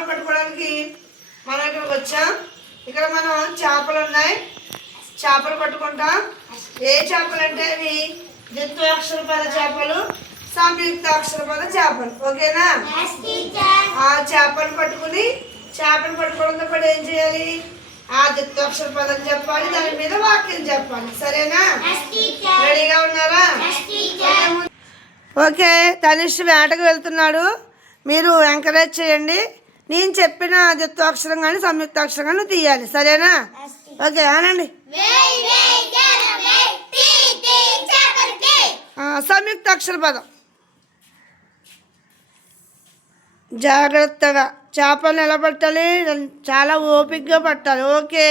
చేపలు పట్టుకోవడానికి మనం ఇక్కడికి వచ్చాం. ఇక్కడ మనం చేపలు ఉన్నాయి, చేపలు పట్టుకుంటాం. ఏ చేపలు అంటే అవి ద్విత్వాక్షరపద చేపలు, సంయుక్తాక్షరపద చేపలు. ఓకేనా? ఆ చేపలు పట్టుకోవడంతో పాటు ఏం చేయాలి? ఆ ద్విత్వాక్షర పదం చెప్పాలి, దాని మీద వాక్యం చెప్పాలి. సరేనా? రెడీగా ఉన్నారా? ఓకే. తనిష్ వేటకు వెళ్తున్నాడు, మీరు ఎంకరేజ్ చేయండి. నేను చెప్పిన ద్విత్వాక్షరం కానీ సంయుక్తాక్షరం కానీ తీయాలి. సరేనా? ఓకే అనండి. సంయుక్తాక్షర పదం. జాగ్రత్తగా చేపలను ఎలా పట్టాలి? చాలా ఓపికగా పట్టాలి. ఓకే,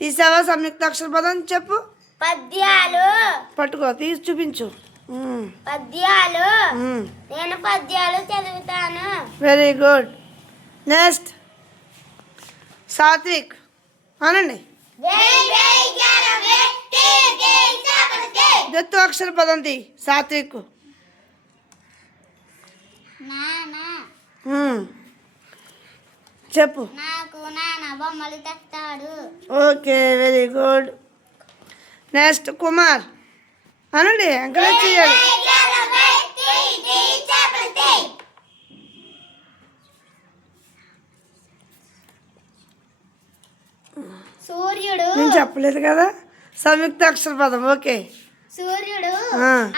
తీసావా? సంయుక్తాక్షర పదం చెప్పు. పద్యాలు. పట్టుకో, తీసి చూపించు. పద్యాలు. నేను పద్యాలు చదువుతాను. Very good. నెక్స్ట్ సాత్విక్ అనండి. ద్విత్వాక్షర పదం తీ. సాత్విక్. చెప్పు. నాకు నాన్న బొమ్మలు తెస్తాడు. Okay, very good. Next Kumar అనండి, ఎంకరేజ్ చేయాలి. సూర్యుడు. నేను చెప్పలేదు కదా సంయుక్తాక్షర పదం. ఓకే. సూర్యుడు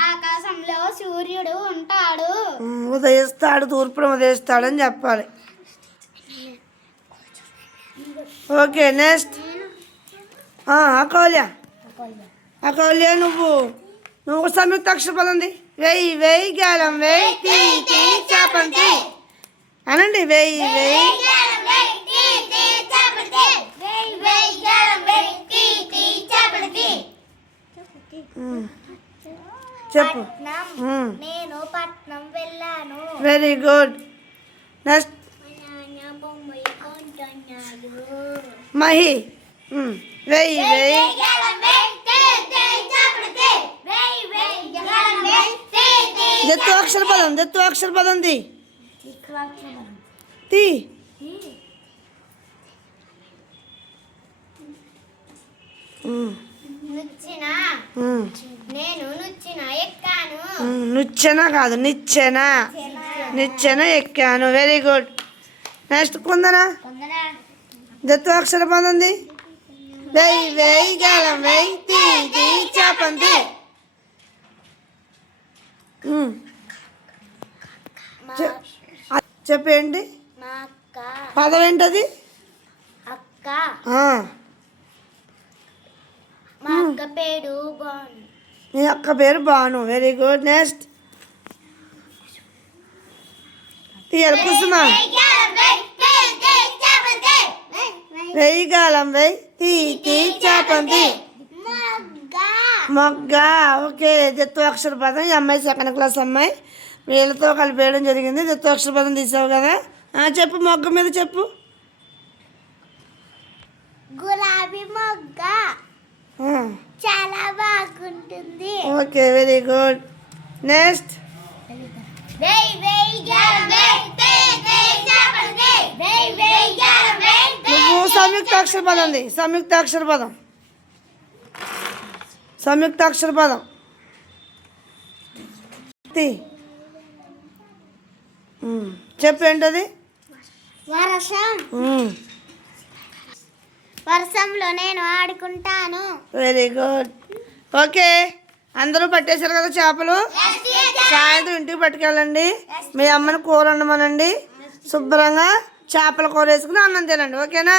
ఆకాశంలో సూర్యుడు ఉంటాడు. ఉదయిస్తాడు, తూర్పున ఉదయిస్తాడు అని చెప్పాలి. ఓకే. నెక్స్ట్ అకౌల్య నువ్వు సంయుక్తాక్షర పదం వేయి గాలం వేయి తీ చేపంతి అనండి. వేయి చెప్పు. నేను పట్నం వెళ్ళాను. Very good. నెక్స్ట్ మహి. వేయి ద్విత్వాక్షర పదం తీ. నుచ్చెన కాదు, నిచ్చెన ఎక్కాను. Very good. నెక్స్ట్ కుందన. ద్విత్వాక్షర పదం వేయి గాలం వేయి తీ చేపంతి. చెప్పేంటి పదం ఏంటది? అక్క. మా అక్క పేరు బాను. నీ అక్క పేరు బాను. Very good. నెక్స్ట్ తీయాలి. కుసుమ. వేయి గాలం వేయి తీ చేపంతి. మొగ్గ. ఓకే, ద్విత్వాక్షర పదం. ఈ అమ్మాయి సెకండ్ క్లాస్ అమ్మాయి, వీళ్ళతో కలిపి వేయడం జరిగింది. ద్విత్వాక్షర పదం తీసావు కదా. చెప్పు, మొగ్గ మీద చెప్పు. గులాబీ మొగ్గ చాలా బాగుంటుంది. Okay, very good. నెక్స్ట్ నువ్వు సంయుక్తాక్షర పదం చెప్పేంటది? వర్షంలో నేను ఆడుకుంటాను. Very good. ఓకే, అందరూ పట్టేశారు కదా చేపలు. సాయంత్రం ఇంటికి పట్టుకెళ్ళండి, మీ అమ్మని కూర వండమనండి. శుభ్రంగా చేపల కూర వేసుకుని అన్నం తినండి. ఓకేనా?